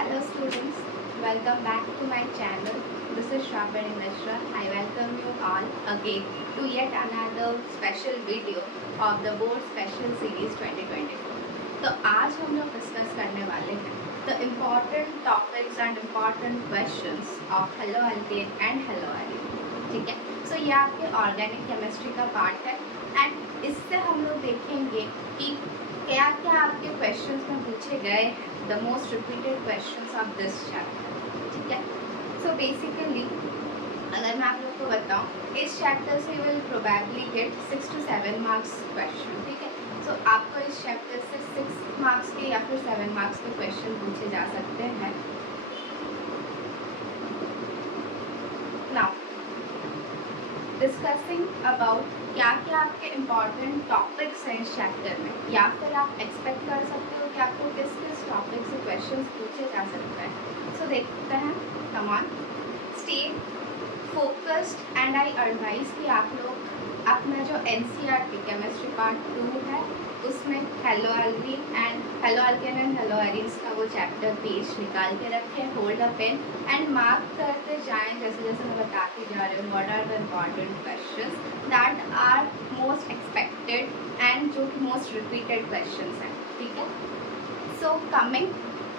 Hello students, welcome back to my channel. This is Shravan Mishra. I welcome you all again to yet another special video of the Board Special Series 2024. तो आज हम लोग discuss करने वाले हैं the important topics and important questions of haloalkane and haloalkane. ठीक है, so ये आपके ऑर्गेनिक केमिस्ट्री का पार्ट है एंड इससे हम लोग देखेंगे कि क्या क्या आपके क्वेश्चंस में पूछे गए हैं, the most repeated questions of this chapter. ठीक है, सो बेसिकली अगर मैं आप लोग को बताऊं, इस चैप्टर से will probably get 6 to 7 marks question. ठीक है, सो आपको इस चैप्टर से 6 मार्क्स के या फिर 7 मार्क्स के क्वेश्चन पूछे जा सकते हैं. नाउ डिस्कसिंग अबाउट क्या क्या आपके इम्पॉर्टेंट टॉपिक्स हैं इस चैप्टर में, या फिर आप एक्सपेक्ट कर सकते हो कि आपको किस किस टॉपिक से क्वेश्चंस पूछे जा सकते हैं. सो देखते हैं. Come on, stay focused and I advice कि आप लोग अपना जो एनसीईआरटी केमिस्ट्री पार्ट 2 है उसमें हेलोअल्केन एंड हेलोअरीन्स का वो चैप्टर पेज निकाल के रखें, hold a pen and mark करते जाएं जैसे जैसे मैं बताती जा रही हूँ. What are the important questions that are most expected and जो कि मोस्ट रिपीटेड क्वेश्चंस हैं. ठीक है, so coming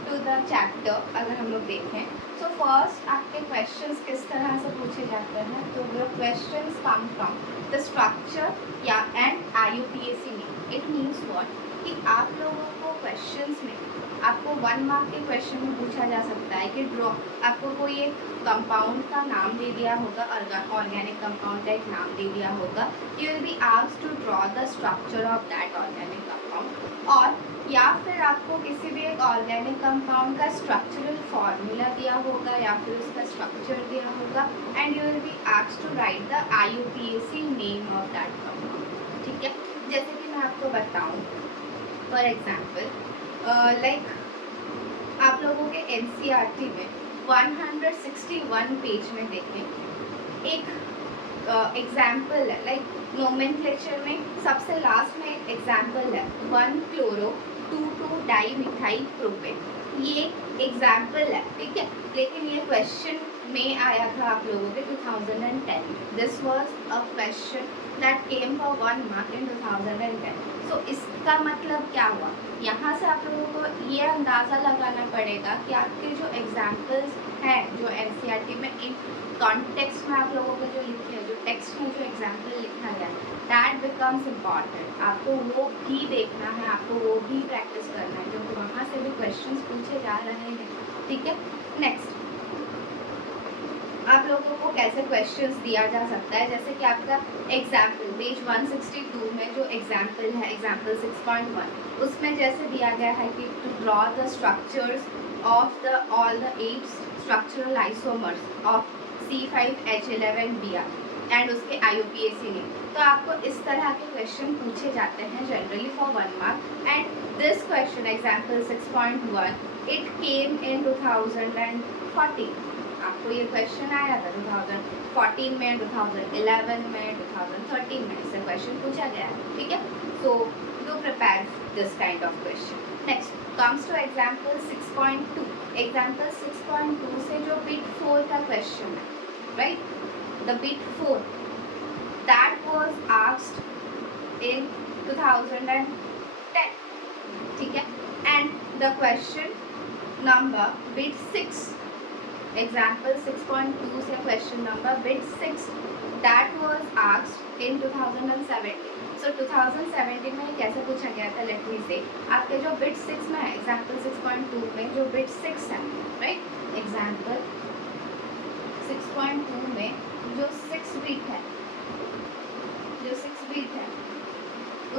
to the chapter अगर हम लोग देखें, सो फर्स्ट आपके क्वेश्चंस किस तरह से पूछे जाते हैं. तो वो questions come from the structure या एंड IUPAC में. इट मीन्स व्हाट कि आप लोगों को क्वेश्चंस में आपको 1 मार्क के क्वेश्चन में पूछा जा सकता है कि ड्रॉ, आपको कोई एक कंपाउंड का नाम दे दिया होगा, ऑर्गेनिक कंपाउंड का एक नाम दे दिया होगा. You will be asked to draw the structure of that organic compound, और या फिर आपको किसी भी एक ऑर्गेनिक कंपाउंड का स्ट्रक्चरल फार्मूला दिया होगा या फिर उसका स्ट्रक्चर दिया होगा and you will be asked to write the IUPAC name of that compound. ठीक है, जैसे कि मैं आपको बताऊं, फॉर एग्जांपल लाइक आप लोगों के NCERT में 161 पेज में देखें एक एग्जाम्पल है. लाइक नोमेनक्लेचर में सबसे लास्ट में एक एग्जाम्पल है 1 chloro 2 डाईमिथाइल प्रोपेन. ये एग्जाम्पल है. ठीक है, लेकिन ये क्वेश्चन में आया था आप लोगों के 2010. This was a question that came for 1 mark in 2010. सो इसका मतलब क्या हुआ, यहाँ से आप लोगों को ये अंदाज़ा लगाना पड़ेगा कि आपके जो एग्जाम्पल्स हैं जो NCERT में इन कॉन्टेक्स्ट में आप लोगों को जो लिखे हैं, जो टेक्स्ट में जो एग्जाम्पल लिखा गया दैट बिकम्स इम्पॉर्टेंट. आपको वो भी देखना है, आपको वो भी प्रैक्टिस करना है क्योंकि वहाँ से भी क्वेश्चंस पूछे जा रहे हैं. ठीक है, नेक्स्ट आप लोगों को कैसे क्वेश्चंस दिया जा सकता है, जैसे कि आपका एग्जाम्पल पेज 162 में जो एग्जाम्पल है, एग्जाम्पल 6.1, उसमें जैसे दिया गया है कि to draw the structures of the all the 8 structural isomers of C5H11Br and उसके IUPAC ने. तो आपको इस तरह के क्वेश्चन पूछे जाते हैं generally for 1 mark. And this question example 6.1 it came in 2014. आपको ये क्वेश्चन आया था 2014 में, 2011 में, 2013 में इससे क्वेश्चन पूछा गया है. ठीक है, so do prepare this kind of question. Next comes to example 6.2. Example 6.2 से जो बिट 4 का क्वेश्चन है, right, the bit 4 that was asked in 2010. ठीक है, and the question number bit 6, example 6.2 से question number bit 6 that was asked in 2017. So 2017 में कैसे पूछा गया था, लेट मी से आपके जो बिट 6 में है एग्जाम्पल 6.2 में जो बिट 6 है, राइट, एग्जाम्पल 6.2 में जो 6 बिट है,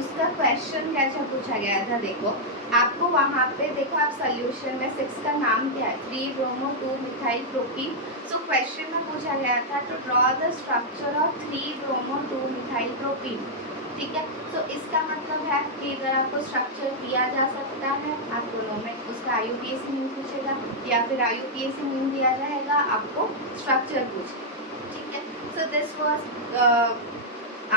उसका क्वेश्चन कैसे पूछा गया था. देखो आपको वहाँ पे देखो, आप सोल्यूशन में 6 का नाम क्या है, 3-bromo-2-methyl propene. सो क्वेश्चन में पूछा गया था to draw the structure of 3-bromo-2-methyl propene. ठीक है, तो इसका मतलब है कि इधर आपको स्ट्रक्चर किया जा सकता है, आप दोनों में उसका IUPAC नेम पूछेगा या फिर IUPAC नेम दिया जाएगा, आपको स्ट्रक्चर पूछेगा. ठीक है, so this was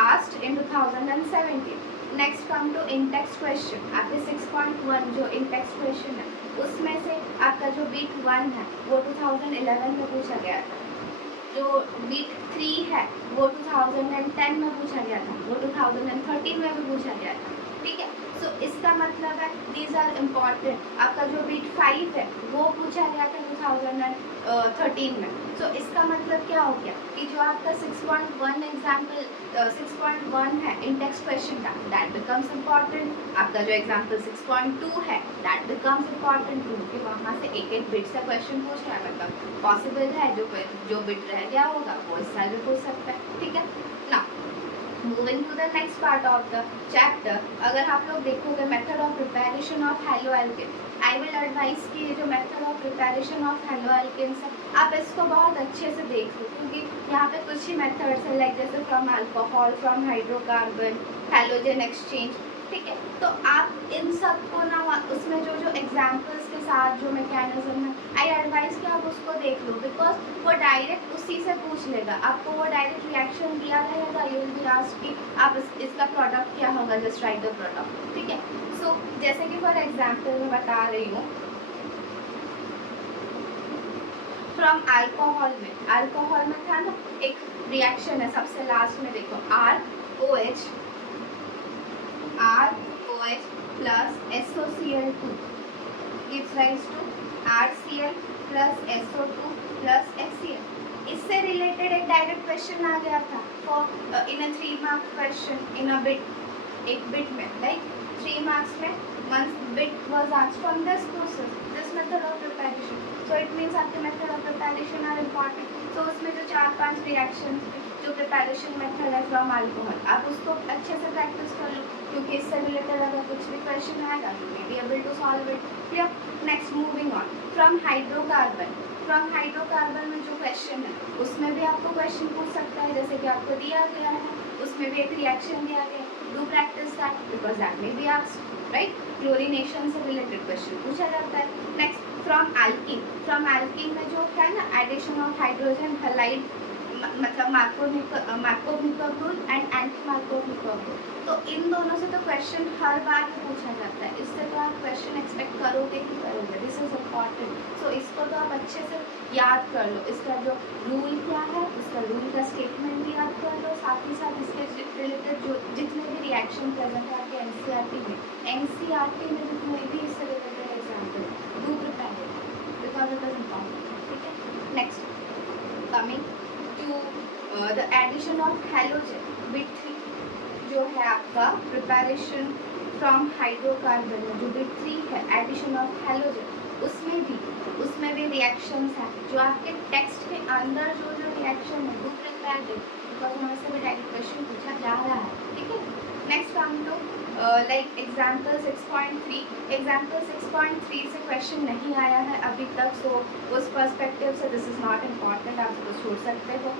asked in 2017. Next come to in text question. आपके 6.1 जो इन टेक्स्ट क्वेश्चन है उसमें से आपका जो बीट 1 है वो 2011 में पूछा गया था, जो बीट 3 है वो 2010 में पूछा गया था, वो 2013 में भी पूछा गया था, ठीक है। सो इसका मतलब है दीज आर इम्पॉर्टेंट। आपका जो बीट 5 है वो पूछा गया था 2013 में। सो इसका मतलब क्या हो गया कि जो आपका 6.1 एग्जाम्पल 6.1 है इन टेक्स्ट क्वेश्चन का, दैट बिकम्स इम्पॉर्टेंट। आपका जो एग्जाम्पल 6.2 है दैट बिकम्स इम्पॉर्टेंट, क्योंकि वहाँ से एक एक बिट से क्वेश्चन पूछ रहा है, मतलब पॉसिबल है जो बिट रह गया होगा वो इस साइड भी पूछ सकता है, ठीक है ना। Moving to the next part of the chapter, अगर आप लोग देखोगे method of preparation of haloalkane, I will advise कि ये जो method of preparation of haloalkanes है आप इसको बहुत अच्छे से देख लो, क्योंकि यहाँ पे कुछ ही मेथड्स है, लाइक जैसे from alcohol, from hydrocarbon, halogen exchange, ठीक है। तो आप इन सब को ना उसमें जो जो एग्जाम्पल्स के साथ जो मैकेनिज्म है, आई एडवाइस कि आप उसको देख लो, बिकॉज वो डायरेक्ट उसी से पूछ लेगा आपको, वो डायरेक्ट रिएक्शन दिया रहेगा, यू विल बी आस्क्ड कि आप इसका प्रोडक्ट क्या होगा, जस्ट राइट द प्रोडक्ट, ठीक है। सो जैसे कि फॉर एग्जाम्पल मैं बता रही हूँ, फ्रॉम अल्कोहल में था ना एक रिएक्शन है सबसे लास्ट में, देखो ROH plus SOCl2 gives rise to RCl plus SO2 plus HCl। इससे रिलेटेड एक डायरेक्ट क्वेश्चन आ गया था for in a 3 mark question in a bit, एक बिट में, लाइक 3 मार्क्स में one bit was asked from this process, this method of preparation. So it means आपके method of preparation are important. तो उसमें जो 4-5 रिएक्शन जो preparation method है from alcohol, आप उसको अच्छे से प्रैक्टिस कर लो, क्योंकि इससे रिलेटेड अगर कुछ भी क्वेश्चन आएगा you may be able to solve it, clear. Next moving on, from hydrocarbon में जो क्वेश्चन है उसमें भी आपको क्वेश्चन पूछ सकता है, जैसे कि आपको दिया गया है उसमें भी एक रिएक्शन दिया गया है, do practice that because that may be asked, right. Chlorination से रिलेटेड क्वेश्चन पूछा जाता है। नेक्स्ट फ्रॉम एल्कीन में जो है ना एडिशन ऑफ हाइड्रोजन हैलाइड, मतलब मार्कोव-निकोव रूल एंड एंटी मार्कोव-निकोव रूल, तो इन दोनों से तो क्वेश्चन हर बार पूछा जाता है, इससे तो आप क्वेश्चन एक्सपेक्ट करोगे ही करोगे, दिस इज इम्पॉर्टेंट। सो इसको तो आप अच्छे से याद कर लो, इसका जो रूल क्या है उसका रूल का स्टेटमेंट भी याद कर लो, साथ ही साथ इसके रिलेटेड जो जितने भी रिएक्शन प्रेजेंट है आपके एनसीईआरटी में जितने भी इससे related example do prepare because it is important, ठीक है। Next coming to the addition of halogen, bit 3 जो है आपका प्रिपरेशन फ्रॉम हाइड्रोकार्बन में जो बिट 3 है एडिशन ऑफ हैलोजन, उसमें भी रिएक्शंस हैं जो आपके टेक्स्ट के अंदर जो रिएक्शन है वो प्रिपेयर है, बिकॉज वहाँ से भी डायरेक्ट क्वेश्चन पूछा जा रहा है, ठीक है। Next come to like example 6.3 से क्वेश्चन नहीं आया है अभी तक, सो उस पर्सपेक्टिव से दिस इज नॉट इम्पॉर्टेंट, आप उसको छोड़ सकते हो।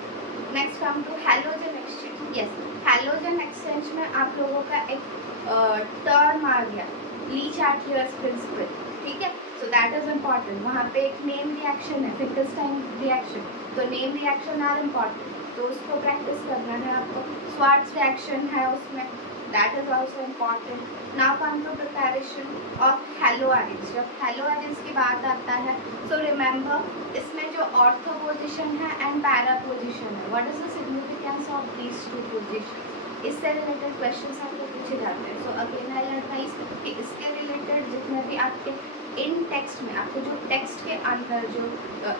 Next come to halogen exchange, yes halogen exchange में आप लोगों का एक टर्म आ गया ली-चार्टियर्स प्रिंसिपल, ठीक है। सो दैट इज इम्पॉर्टेंट, वहाँ पे एक नेम रिएक्शन है फिंकलस्टाइन रिएक्शन, तो नेम रिएक्शन आर इम्पॉर्टेंट, तो उसको प्रैक्टिस करना है आपको। स्वार्ट्स रिएक्शन है उसमें, that is also important. Now come to preparation of haloarenes, जब हैलोआरिड्स की बात आता है सो रिमेंबर इसमें जो ऑर्थो पोजिशन है एंड पैरा पोजिशन है, what is the significance of these two position, इससे रिलेटेड क्वेश्चन आपको पूछे जाते हैं। सो अगेन आई एडवाइस कि इसके रिलेटेड जितने भी आपके इन टेक्स्ट में आपको जो टेक्स्ट के अंदर जो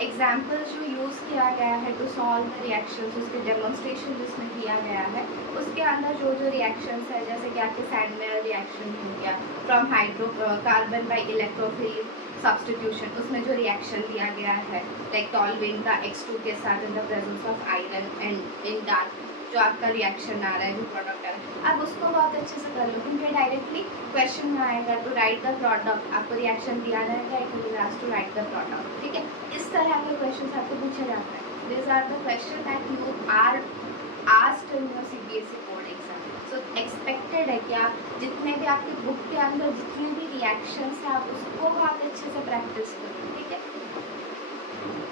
एग्जाम्पल जो यूज़ किया गया है टू सॉल्व द रिएक्शंस, उसके डेमोन्स्ट्रेशन जिसमें किया गया है उसके अंदर जो जो रिएक्शंस है, जैसे कि आपके सैडमेयर रिएक्शन हो गया from hydrocarbon by electrophilic substitution, उसमें जो रिएक्शन दिया गया है लाइक टॉल्वेन का X2 के साथ in the presence of iron and in dark जो आपका रिएक्शन आ रहा है, जो प्रोडक्ट आ रहा है, आप उसको बहुत अच्छे से कर लो, क्योंकि डायरेक्टली क्वेश्चन में आएगा टू राइट द प्रोडक्ट, आपको रिएक्शन दिया रहेगा, it will ask to write the product, ठीक है। इस तरह के क्वेश्चन आपको पूछे जाते हैं, this are the question that you are asked in your CBSE board exam. So expected है कि आप जितने भी आपके बुक के अंदर जितने भी रिएक्शंस हैं आप उसको बहुत अच्छे से प्रैक्टिस करो, ठीक है।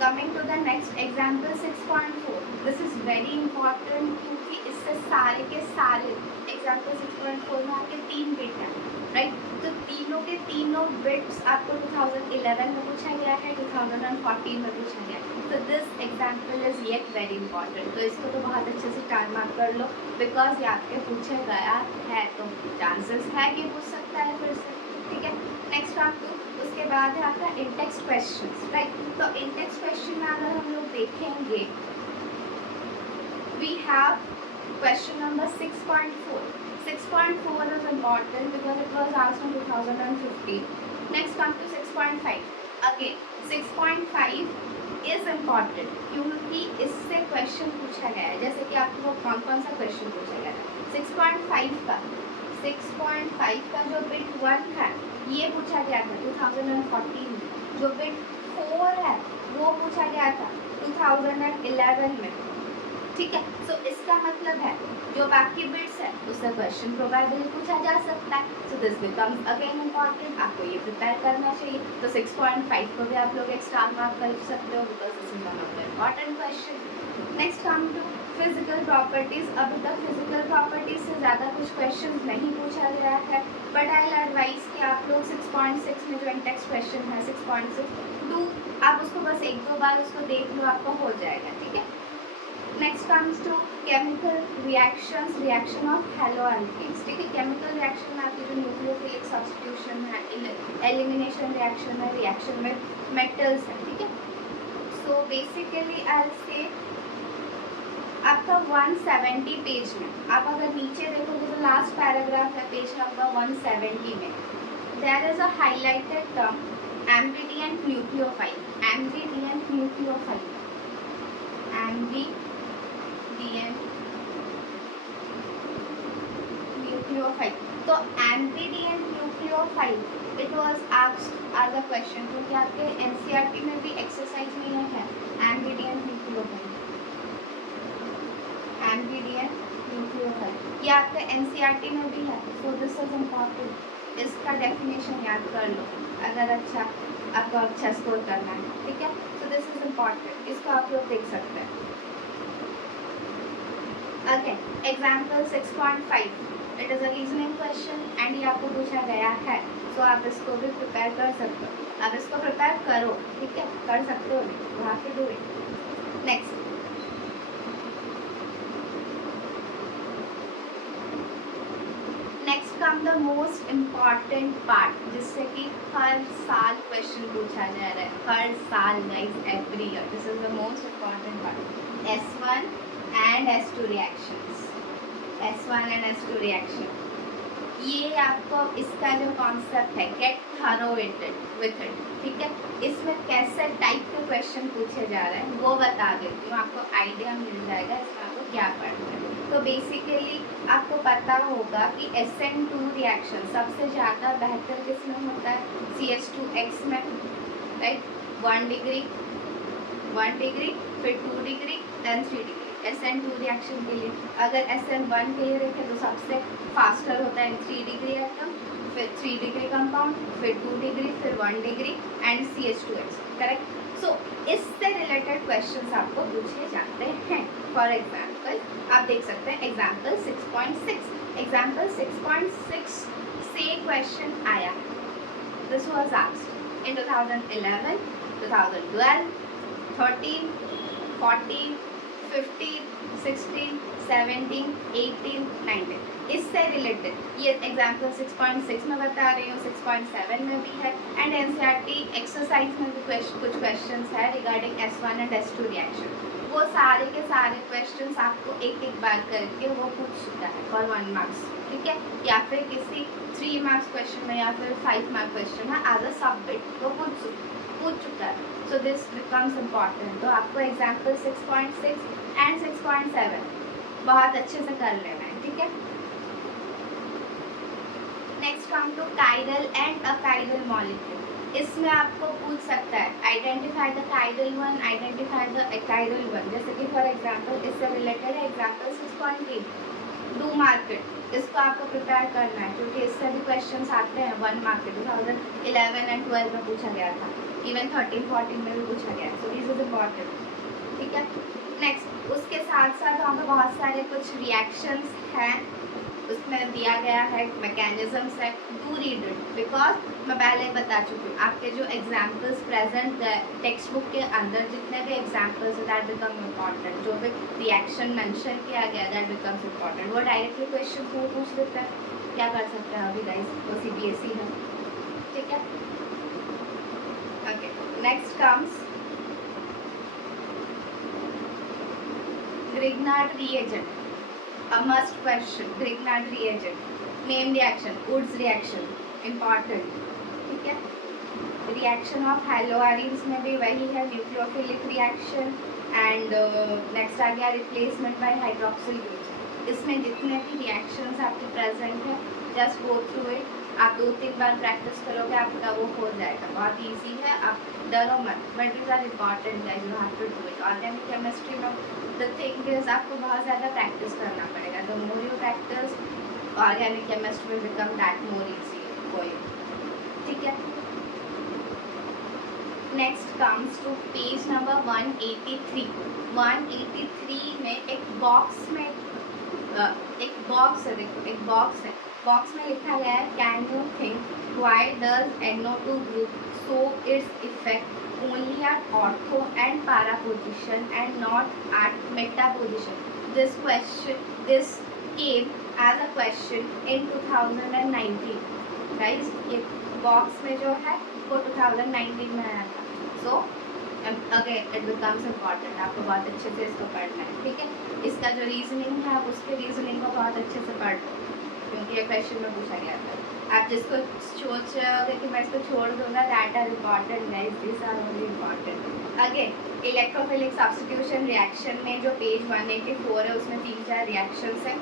Coming to the next example 6.4, this is very important क्योंकि इससे सारे के सारे एग्जाम्पल 6.4 में आपके 3 बिट हैं, राइट। तो तीनों के तीनों बिट्स आपको 2011 में पूछा गया है, 2014 में पूछा गया है। तो this example is yet very important, तो इसको तो बहुत अच्छे से टाइम मार्क कर लो बिकॉज ये आपके पूछा गया है, तो चांसेस है कि पूछ सकता है फिर से, ठीक है। नेक्स्ट आपको उसके बाद है आपका इंटेक्स्ट क्वेश्चन, राइट। तो इंटेक्स्ट क्वेश्चन में अगर हम लोग देखेंगे, we have question number 6.4. 6.4 is important because it was asked in 2015. Next come to 6.5. Again 6.5 is important क्योंकि इससे क्वेश्चन पूछा गया है, जैसे कि आपको कौन कौन सा क्वेश्चन पूछा गया था 6.5 का जो बिट 1 है ये पूछा गया था 2014 में, जो बिट 4 है वो पूछा गया था 2011 में, ठीक है। सो इसका मतलब है जो बाकी बिट्स है उससे क्वेश्चन प्रोबेबली पूछा जा सकता है, so this becomes again important, आपको ये प्रिपेयर करना चाहिए। तो 6.5 को भी आप लोग एक स्टार मार्क कर सकते हो because this is one of the important question. Next come to physical properties. अभी तक फिजिकल प्रॉपर्टीज से ज़्यादा कुछ क्वेश्चन नहीं पूछा गया है, बट आई एडवाइज कि आप लोग 6.6 में जो इंटेक्स्ट क्वेश्चन है 6.6 आप उसको बस एक दो बार उसको देख लो, आपको हो जाएगा, ठीक है। Next comes to chemical reactions, reaction of haloalkanes, ठीक है। केमिकल रिएक्शन में आपकी जो न्यूक्लियोफिलिक सब्स्टिट्यूशन है, एलिमिनेशन रिएक्शन है, रिएक्शन में मेटल्स है, ठीक है। सो बेसिकली आई से आपका 170 पेज में आप अगर नीचे देखोगे तो लास्ट पैराग्राफ है पेज नंबर 170 में, there is a highlighted term ambident nucleophile, ambident nucleophile, ambident nucleophile. तो ambident nucleophile it was asked as a question, क्योंकि आपके एनसीईआरटी में भी एक्सरसाइज में यह है एम्बिडिएंट न्यूक्लियोफाइल, एम्बिडिएंट न्यूक्लियोफाइल, ये आपके एनसीईआरटी में भी है, सो दिस इज इम्पॉर्टेंट। इसका डेफिनेशन याद कर लो अगर आपको अच्छा स्कोर करना है, ठीक है। सो दिस इज इम्पॉर्टेंट, इसको आप लोग देख सकते हैं। Okay, example 6.5. It is a reasoning question and ये आपको पूछा गया है, तो आप इसको भी प्रिपेयर कर सकते हो, आप इसको प्रिपेयर करो, ठीक है, कर सकते हो, वहाँ के do it. Next come the most important part, जिससे कि हर साल क्वेश्चन पूछा जा रहा है, हर साल guys, every year. This is the most important part, S1 and S2 reactions, S1 and S2 reaction। ये आपको इसका जो कॉन्सेप्ट है गेट थरो विथ इट, ठीक है। इसमें कैसे टाइप के क्वेश्चन पूछे जा रहे हैं वो बता देती हूँ, आपको आइडिया मिल जाएगा इसमें आपको क्या पढ़ना है। तो बेसिकली आपको पता होगा कि SN2 रिएक्शन सबसे ज़्यादा बेहतर किसमें होता है, CH2X में, राइट। 1 डिग्री फिर 2 degree then 3 degree. SN2 reaction के लिए अगर SN1 के लिए देखें तो सबसे फास्टर होता है 3 डिग्री एटम, फिर 3 डिग्री कंपाउंड, फिर 2 डिग्री, फिर 1 डिग्री एंड CH2X, करेक्ट। सो इससे रिलेटेड क्वेश्चंस आपको पूछे जाते हैं। फॉर एग्जांपल आप देख सकते हैं एग्जांपल 6.6, एग्जांपल 6.6 से क्वेश्चन आया, दिस वाज आस्क्ड इन 2011, 2012, 13, 14, 15, 16, 17, 18, 19, इससे रिलेटेड ये एग्जाम्पल 6.6 में बता रही हूँ, 6.7 में भी है एंड एनसीईआरटी एक्सरसाइज में भी कुछ क्वेश्चंस है regarding S1 and S2 reaction. वो सारे के सारे क्वेश्चंस आपको एक एक बार करके वो पूछ चुका है फॉर 1 मार्क्स, ठीक है, या फिर किसी 3 मार्क्स क्वेश्चन में या फिर 5 मार्क क्वेश्चन में एज अ सबमिट वो पूछ चुका है। So this becomes important. तो आपको एग्जाम्पल 6.6 एंड 6.7 बहुत अच्छे से कर लेना है, ठीक है। Next come to chiral and achiral molecule. इसमें आपको पूछ सकता है identify the chiral one, identify the achiral one. जैसे कि फॉर एग्जांपल इससे रिलेटेड है एग्जांपल 6.8 डू मार्केट, इसको आपको प्रिपेयर करना है क्योंकि इससे भी क्वेश्चंस आते हैं 1 मार्क के, 2011 एंड 12 में पूछा गया था। इवन 13-14 में भी पूछा गया है, सो दिस इज इम्पॉर्टेंट, ठीक है। नेक्स्ट उसके साथ साथ वहाँ पे बहुत सारे कुछ रिएक्शंस हैं, उसमें दिया गया है मैकेनिज्म्स है, डू रीड इट बिकॉज मैं पहले बता चुकी हूँ आपके जो एग्जाम्पल्स प्रेजेंट टेक्स्ट बुक के अंदर जितने भी एग्जाम्पल्स है दैट बिकम इम्पॉर्टेंट, जो भी रिएक्शन मेंशन किया गया दैट बिकम्स इम्पॉर्टेंट। वो डायरेक्टली क्वेश्चन को पूछ देता है, क्या कर सकते हैं अभी गाइस, वो CBSE है, ठीक है। Okay, next comes Grignard reagent, a must question. Grignard reagent, name reaction, Woods reaction, important, ठीक है। रिएक्शन ऑफ हेलोआरीन्स में भी वही है, न्यूक्लियोफिलिक रिएक्शन एंड नेक्स्ट आ गया रिप्लेसमेंट बाय हाइड्रोक्सिल ग्रुप्स। इसमें जितने भी रिएक्शंस आपके प्रेजेंट है जस्ट गो थ्रू इट, आप 2-3 बार प्रैक्टिस करोगे आपका वो हो जाएगा, बहुत इजी है, आप डरो मत, but these are important guys, you have to do it. Organic chemistry में द थिंग इज आपको बहुत ज़्यादा प्रैक्टिस करना पड़ेगा, the more you practice organic chemistry will become that more easy for you, ठीक है। Next comes to page number 183। 183 में एक बॉक्स में एक बॉक्स है, देखो एक बॉक्स है, बॉक्स में लिखा गया है can you think why does NO2 group show its effect only at ortho and para position and not at meta position. This question this came as a question in 2019 guys, ये box में जो है वो 2019 में आया था, so again it becomes important, आपको बहुत अच्छे से इसको पढ़ना है, ठीक है। इसका जो रीजनिंग है आप उसके रीजनिंग को बहुत अच्छे से पढ़ लो, क्योंकि ये क्वेश्चन में पूछा गया था। आप जिसको सोच रहे होगे कि मैं इसको छोड़ दूंगा, that are important guys, this are only important. Again electrophilic substitution reaction में जो पेज 184 है उसमें 3-4 रिएक्शंस हैं,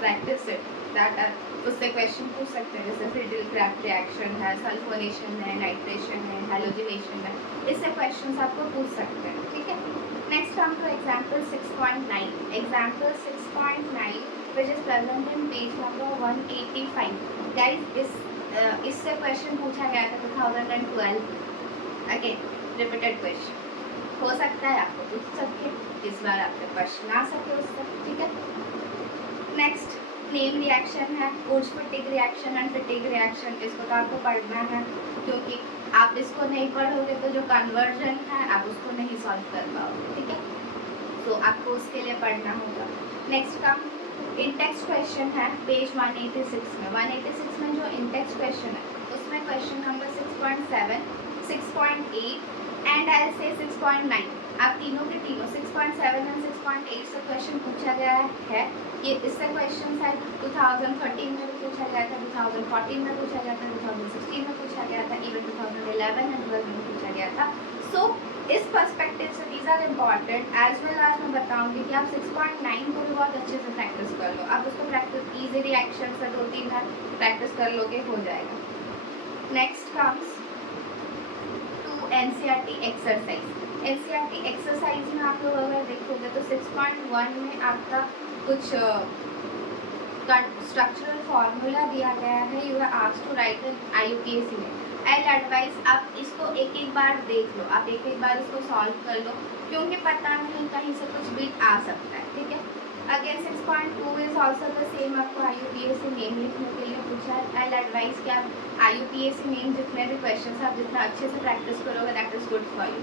प्रैक्टिस इट, दैट आर उससे क्वेश्चन पूछ सकते हैं, जैसे फ्रिडल क्राफ्ट रिएक्शन है, सल्फोनेशन है, नाइट्रेशन है, हैलोजिनेशन है, इससे क्वेश्चन आपको पूछ सकते हैं, ठीक है। नेक्स्ट हम तो example 6.9, example 6.9 which is present in page number 185। Guys इससे क्वेश्चन पूछा गया था 2012, अगेन रिपीटेड क्वेश्चन, हो सकता है आपको पूछ सके, इस बार आपके क्वेश्चन आ सके उससे, ठीक है। नेक्स्ट नेम रिएक्शन है, Wurtz Fittig reaction and Fittig reaction, इसको तो आपको पढ़ना है, क्योंकि आप इसको नहीं पढ़ोगे तो जो कन्वर्जन है आप उसको नहीं सॉल्व कर पाओगे, ठीक है, तो आपको उसके लिए पढ़ना होगा। नेक्स्ट का इंटेक्स्ट क्वेश्चन है पेज 186 में। 186 में जो इंटेक्स्ट क्वेश्चन है उसमें क्वेश्चन नंबर 6.7, 6.8 एंड आई से 6.9, आप तीनों के तीनों 6.7 एंड 6.8 से क्वेश्चन पूछा गया है। ये इससे क्वेश्चन है 2013 में भी पूछा गया था, 2014 में पूछा गया था, 2016 में पूछा गया था, इवन 2011 एंड 12 में पूछा गया था। सो इस पर्सपेक्टिव से these are important, as well as मैं बताऊंगी कि आप 6.9 को भी बहुत अच्छे से प्रैक्टिस कर लो, आप उसको प्रैक्टिस ईजी रिएक्शन से 2-3 बार प्रैक्टिस कर लोगे, हो जाएगा। Next comes to NCERT exercise. NCERT exercise में आप लोग अगर देखोगे तो 6.1 में आपका कुछ स्ट्रक्चरल फार्मूला दिया गया है, you are asked to write in IUPAC में। आई एडवाइस आप इसको एक एक बार देख लो, आप एक एक बार इसको सॉल्व कर लो, क्योंकि पता नहीं कहीं से कुछ भी आ सकता है, ठीक है। Again 6.2 is also the same, आपको IUPAC नेम लिखने के लिए पूछा है। आई एडवाइस कि आप IUPAC नेम जितने भी क्वेश्चन आप जितना अच्छे से प्रैक्टिस करोगे that is good for you,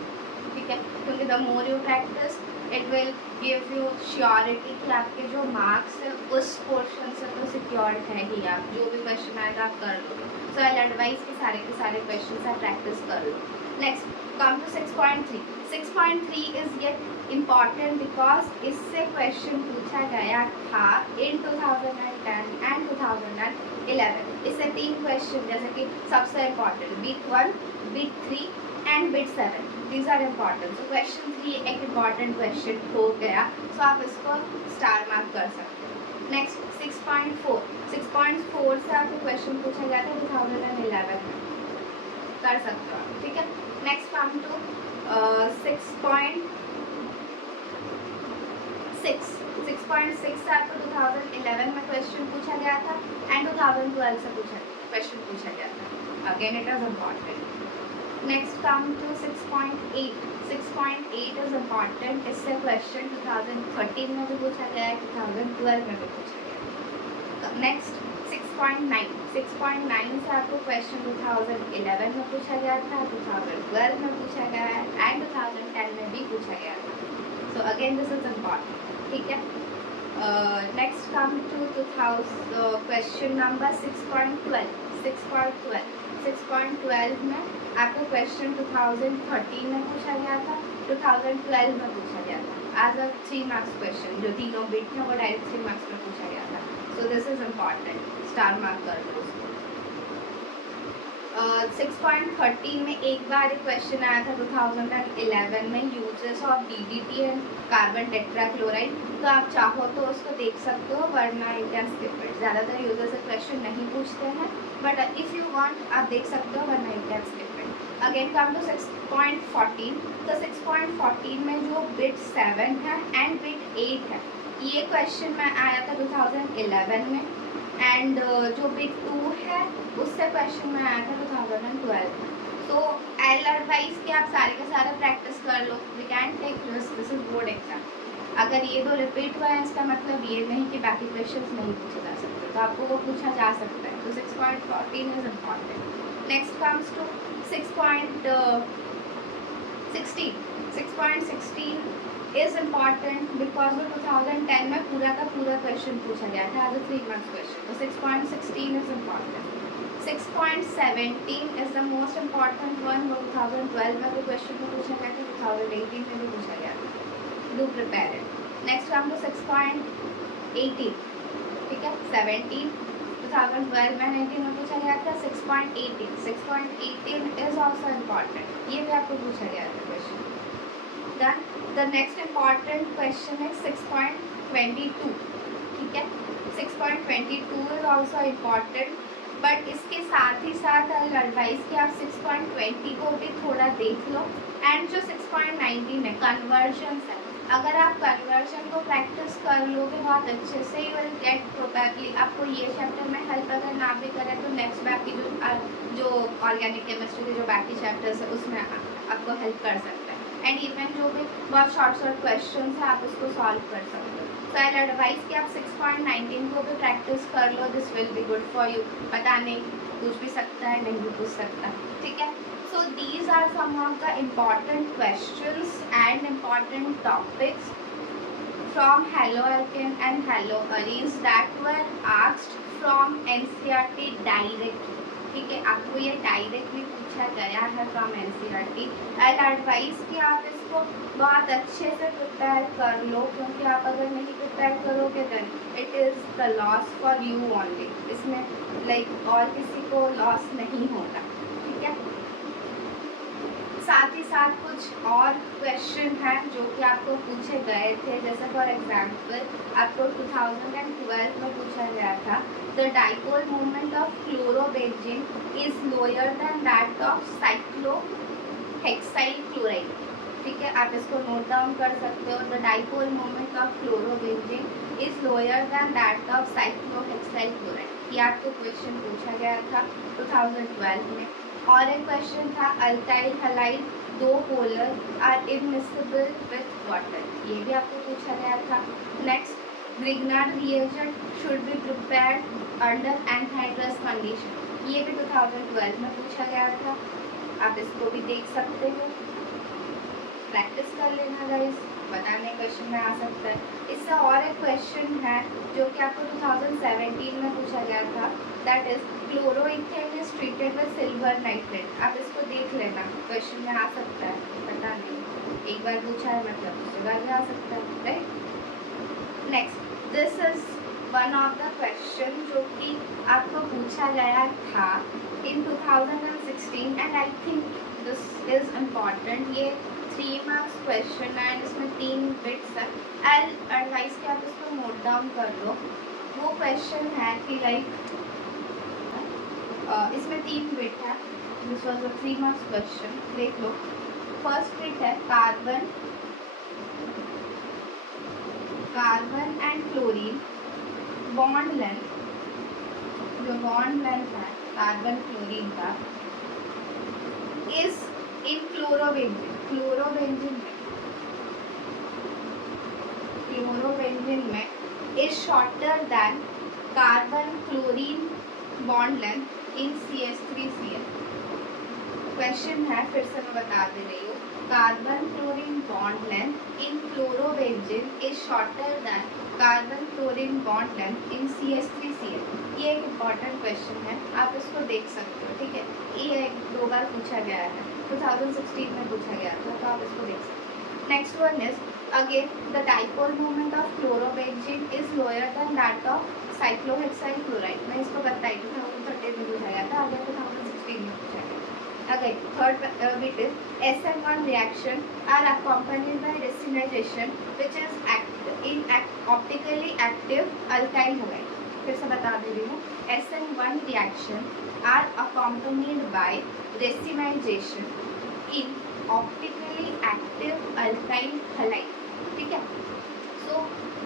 ठीक है, क्योंकि the more you practice it will give you surety कि आपके जो मार्क्स है उस पोर्शन से तो सिक्योर्ड है ही, आप जो भी क्वेश्चन आएगा आप कर लोगे। सो आई एडवाइस के सारे क्वेश्चन आप प्रैक्टिस कर लो। Next come to 6.3। 6.3 is yet important because इससे क्वेश्चन पूछा गया था इन 2010 एंड 2011। इससे 3 क्वेश्चन, जैसे कि सबसे important bit 1, bit 3 and bit 7, these are important। so question 3 एक important question हो गया, so आप इसको स्टार मार्क कर सकते हो। नेक्स्ट 6.4। 6.4 से आपको क्वेश्चन पूछा गया था 2011 में, कर सकते हो आप, ठीक है। नेक्स्ट कम टू 6.6 से आपको 2011 में क्वेश्चन पूछा गया था एंड 2012 से क्वेश्चन पूछा गया था, again it is important. Next come to 6.8. 6.8 is important. इससे क्वेश्चन 2013 में भी पूछा गया है, 2012 में भी पूछा गया है. नेक्स्ट 6.9. 6.9 से आपको क्वेश्चन 2011 में पूछा गया था, 2012 में पूछा गया है एंड 2010 में भी पूछा गया था. So again this is important. ठीक है. Next come to question number 6.12. 6.12 में आपको क्वेश्चन 2013 में पूछा गया था, 2012 में पूछा गया था एज अ 3 मार्क्स क्वेश्चन. जो तीनों बिट थे वो डायरेक्ट 3 मार्क्स में पूछा गया था. So this is important. Star mark कर लो उसको. 6.13 में एक बार एक क्वेश्चन आया था 2011 में, uses of DDT and carbon tetrachloride. तो आप चाहो तो उसको देख सकते हो, वरना यू कैन स्किप इट. ज़्यादातर यूजर से क्वेश्चन नहीं पूछते हैं, बट इफ़ यू वांट आप देख सकते हो, वरना you can skip it. Again come to 6.14. तो 6.14 में जो बिट 7 है एंड बिट 8 है, ये क्वेश्चन में आया था 2011 में. एंड जो बिट 2 है उससे क्वेश्चन में आया था 2012 में. तो आई एडवाइज कि आप सारे का सारा प्रैक्टिस कर लो. We can take risk. This is board exam. अगर ये दो रिपीट हुआ है इसका मतलब ये नहीं कि बाकी क्वेश्चंस नहीं पूछे जा सकते, तो आपको वो पूछा जा सकता है. तो 6.14 is important. Next comes to 6.16. 6.16 is important because वो 2010 में पूरा का पूरा क्वेश्चन पूछा गया था एज अ 3 मार्क्स क्वेश्चन. तो 6.16 is important. 6.17 is the most important one. वो 2012 में भी क्वेश्चन को पूछा गया था, 2018 में भी पूछा गया था. Do prepare it. Next come to 6.18. ठीक है. 17 2012 में 19 में पूछा गया था. 6.18. 6.18 इज ऑल्सो इम्पॉर्टेंट. ये भी आपको पूछा गया था question. Then the next important question is 6.22. ठीक है. 6.22 is also important, बट इसके साथ ही साथ आई एडवाइस कि आप 6.20 को भी थोड़ा देख लो. एंड जो 6.19 है कन्वर्जन है, अगर आप कन्वर्जन को प्रैक्टिस कर लोगे बहुत अच्छे से, यू विल गेट प्रोबेबली. आपको ये चैप्टर में हेल्प अगर ना भी करें तो नेक्स्ट बाकी जो ऑर्गेनिक केमिस्ट्री के जो बाकी चैप्टर्स है उसमें आपको हेल्प कर सकता है. एंड इवन जो भी बहुत शॉर्ट क्वेश्चन है आप उसको सॉल्व कर सकते हो. तो आई एडवाइस कि आप 6.19 को भी प्रैक्टिस कर लो. This will be good for you. पता नहीं पूछ भी सकता है, नहीं भी पूछ सकता. ठीक है. So these are some of the important questions and important topics from haloalkane and haloarenes that were asked from NCERT directly. ठीक है. आपको ये डायरेक्टली पूछा गया है फ्रॉम NCERT. आई एडवाइस कि आप इसको बहुत अच्छे से प्रिपेयर कर लो, क्योंकि आप अगर नहीं प्रिपेयर करोगे then it is the loss for you only. इसमें लाइक और किसी को लॉस नहीं होगा. ठीक है. साथ ही साथ कुछ और क्वेश्चन हैं जो कि आपको पूछे गए थे. जैसे फॉर एग्जांपल आपको 2012 में पूछा गया था the dipole moment of chlorobenzene is lower than that of cyclohexyl chloride. ठीक है. आप इसको नोट डाउन कर सकते हो. The dipole moment of chlorobenzene is lower than that of cyclohexyl chloride. ये आपको क्वेश्चन पूछा गया था 2012 में. और एक क्वेश्चन था alkyl halide though polar are immiscible with water. ये भी आपको पूछा गया था. Next Grignard reagent should be prepared under anhydrous condition. ये भी 2012 में पूछा गया था. आप इसको भी देख सकते हो. प्रैक्टिस कर लेना गाइस, बताने क्वेश्चन में आ सकता है. इससे और एक क्वेश्चन है जो कि आपको 2017 में पूछा गया था. That is chloroethane is treated with silver nitrate. आप इसको देख लेना, क्वेश्चन में आ सकता है. पता नहीं, एक बार पूछा है मतलब दूसरी बार भी आ सकता है. Right. Next this is one of the question जो कि आपको पूछा गया था इन 2016 and I think this is important. ये 3 मार्क्स क्वेश्चन है एंड इसमें 3 बिट्स है. आई एडवाइस कि आप इसको नोट डाउन कर लो. वो क्वेश्चन है कि लाइक इसमें 3 बिट है. This was a 3 marks question. देख लो. फर्स्ट बिट है carbon and chlorine bond length. जो बॉन्ड लेंथ है कार्बन क्लोरीन का इज इन क्लोरोबेंजीन में is shorter than carbon chlorine bond length in CH3Cl। Question है, फिर से मैं बता दे रही हूँ, carbon chlorine bond length in chlorobenzene is shorter than carbon chlorine bond length in CH3Cl। ये एक इम्पॉर्टेंट क्वेश्चन है, आप इसको देख सकते हो, ठीक है। ये एक 2 बार पूछा गया है, 2016 में पूछा गया था, तो आप इसको देख सकते हो। Next one is again the dipole moment of chlorobenzene is lower than that of cyclohexyl chloride. मैं इसको बताई 2013 में पूछा गया था, आगे 2016 में पूछा गया। Again, third bit is SN1 reaction are accompanied by racinization, which is optically active alkyl halide. फिर से बता दे रही हूँ, SN1 reaction are accompanied by racinization in optically active alkyl halide. ठीक है, so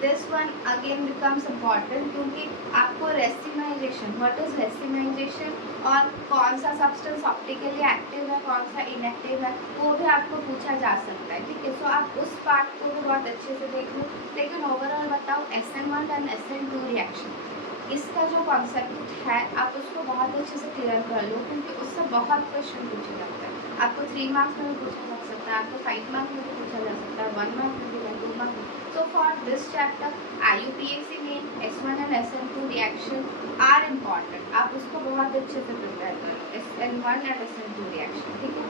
this one again becomes important क्योंकि आपको रेसिनाइजेशन, व्हाट इज रेसिनाइजेशन और कौन सा सब्सटेंस ऑप्टिकली एक्टिव है, कौन सा इनएक्टिव है, वो भी आपको पूछा जा सकता है, ठीक है। सो आप उस पार्ट को भी बहुत अच्छे से देख लो, लेकिन ओवरऑल बताओ SN1 एंड SN2 रिएक्शन, इसका जो कॉन्सेप्ट है आप उसको बहुत अच्छे से क्लियर कर लो, क्योंकि उससे बहुत क्वेश्चन पूछे जाते हैं। आपको 3 मार्क्स में भी पूछा जा सकता है, आपको 5 मार्क्स में भी पूछा जा सकता है, 1 मार्क्स में भी, 2 मार्क्स में। So for this chapter, IUPAC में S1 and SN2 reaction are important. आप उसको बहुत अच्छे से प्रिपेयर करो, SN1 and SN2 reaction, ठीक है।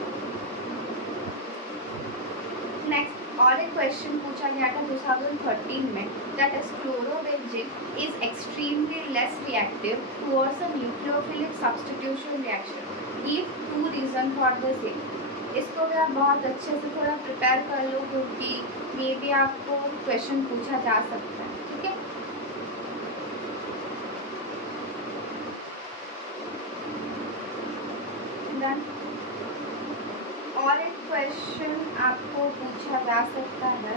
नेक्स्ट और एक क्वेश्चन पूछा गया था 2013 में, that is chlorobenzene is extremely less reactive towards a nucleophilic substitution reaction, give 2 reason for the same. इसको भी आप बहुत अच्छे से थोड़ा प्रिपेयर कर लो, क्योंकि मे भी आपको क्वेश्चन पूछा जा सकता है, ठीक है। Then, और एक क्वेश्चन आपको पूछा जा सकता है,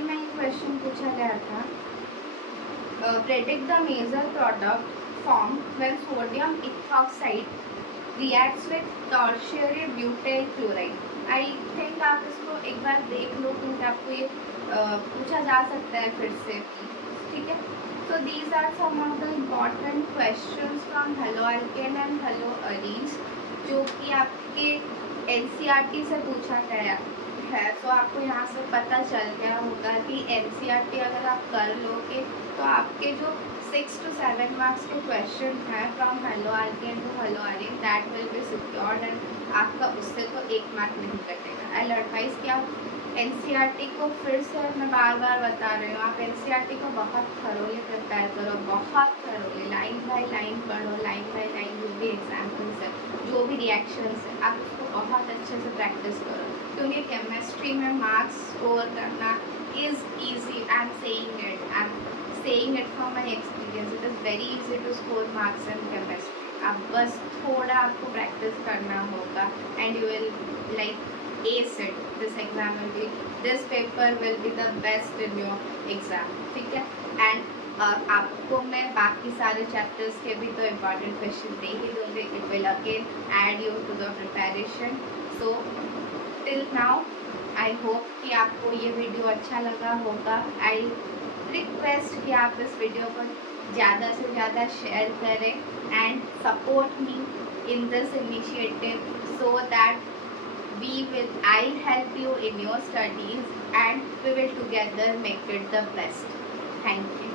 में एक क्वेश्चन पूछा गया था, predict the major product form when sodium ethoxide reacts with tertiary butyl chloride. I think आप इसको एक बार देख लो, क्योंकि आपको ये पूछा जा सकता है फिर से, ठीक है। So these are some of the important questions from haloalkane and haloarenes, जो कि आपके NCERT से पूछा गया है। तो आपको यहाँ से पता चल गया होगा कि NCERT अगर आप कर लोगे तो आपके जो 6 to 7 मार्क्स के क्वेश्चन हैं from haloalkane to haloarene, that will be secured and आपका उससे तो 1 मार्क नहीं कटेगा। आई एडवाइस कि आप NCERT को फिर से मैं बार बार बता रही हूँ, आप NCERT को बहुत थरोली प्रिपेयर करो, बहुत थरोली, लाइन बाय लाइन पढ़ो, लाइन बाय लाइन जो भी एग्जाम्पल्स है, जो भी रिएक्शंस है, आप उसको बहुत अच्छे से प्रैक्टिस करो, क्योंकि केमिस्ट्री में मार्क्स स्कोर करना is easy. I am saying it from my experience, it is very easy to score marks in chemistry. आप बस थोड़ा आपको प्रैक्टिस करना होगा and you will like ace it. This paper will be the best in your exam, ठीक है। And आपको मैं बाकी सारे चैप्टर्स के भी तो इम्पॉर्टेंट क्वेश्चन दे ही दूँगी, it will again aid you to the preparation. So till now I hope कि आपको ये वीडियो अच्छा लगा होगा। आई रिक्वेस्ट कि आप इस वीडियो को ज़्यादा से ज़्यादा शेयर करें and support me in this initiative, so that I'll help you in your studies and we will together make it the best. Thank you.